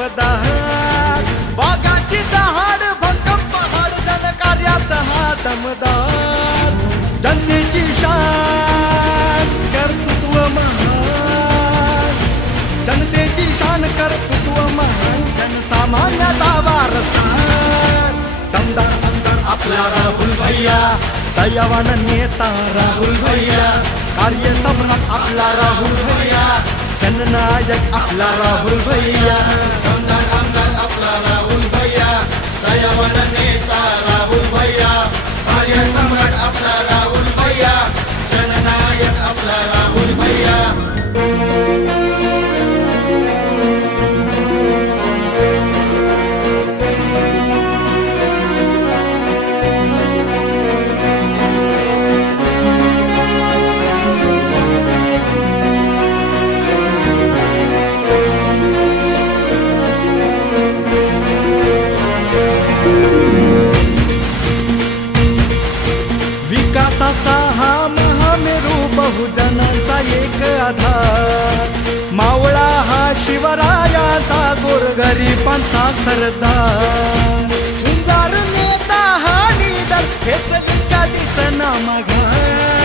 जबाबदार वाघाची दहाड भक्कम पहाड जनकार्यात हा दमदार जनतेची शान कर्तृत्व महान जनतेची शान कर्तृत्व महान जनसामान्याचा वारसार दमदार आमदार आपला राहुल भैया दयावान नेता राहुल भैया कार्य सम्राट आपला राहुल भैया जननायक आपला राहुल भैया दमदार आमदार आपला राहुल भैया दयावान नेता राहुल भैया कार्य सम्राट आपला राहुल भैया जननायक आपला राहुल भैया विकासाचा हा महामेरू बहुजनांचा एक आधार मावळा हा शिवरायाचा गोरगरिबांचा सरदार झुंजार नेता हा लीडर हेच इत्यादीच नामघार